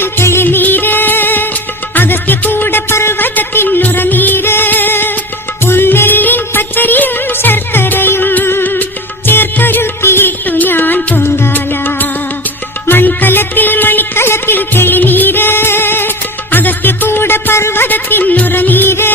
മൺകലത്തിൽ തെളിനീര് അഗസ്ത്യകൂട പർവ്വതത്തിനുറനീര് ഉന്നെല്ലിൻ പച്ചരിയും ശർക്കരയും ചേർത്തൊരുക്കിയിട്ടു ഞാൻ പൊങ്കാല മൺകലത്തിൽ മണിക്കലത്തിൽ തെളിനീര് അഗസ്ത്യകൂട പർവ്വതത്തിനുറനീര്